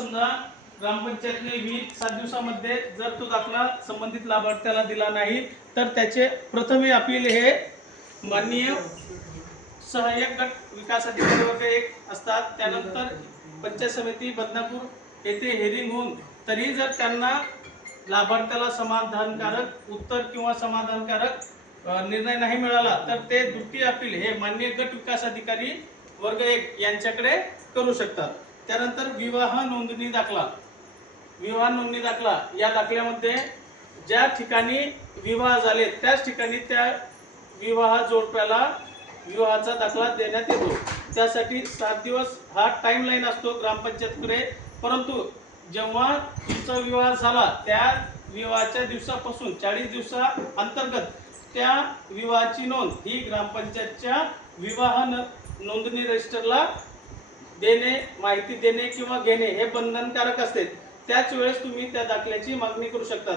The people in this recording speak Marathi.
समजा ग्रामपंचायतने 7 दिवसामध्ये जर तो दाखला संबंधित लाभार्थ्याला दिला नाही तर त्याचे प्रथम अपील हे माननीय सहाय्यक गट विकास अधिकारी वर्ग 1 असतात। त्यानंतर पंचायत समिती बदनापूर येथे हेरिंग होऊन तरी जर त्यांना लाभार्थ्याला समाधानकारक उत्तर किंवा समाधानकारक निर्णय नाही मिळाला तर ते द्वितीय अपील हे माननीय गट विकास अधिकारी वर्ग 1 यांच्याकडे करू शकतात। त्यानंतर विवाह नोंदणी दाखला या दाखल्यामध्ये ज्या ठिकाणी विवाह झाले त्याच ठिकाणी त्या विवाह जोडप्याला विवाहाचा दाखला देण्यात येतो। त्यासाठी 7 दिवस हा टाइमलाईन असतो ग्रामपंचायतकडे, परंतु जेव्हा तुमचा विवाह झाला त्या विवाहाच्या दिवसापासून 40 दिवसा अंतर्गत त्या विवाहाची नोंद ही ग्रामपंचायतच्या विवाह नोंदणी रजिस्टरला देणे, माहिती देणे किंवा घेणे हे बंधनकारक असते। त्याच वेळेस तुम्ही त्या दाखल्याची मागणी करू शकतात।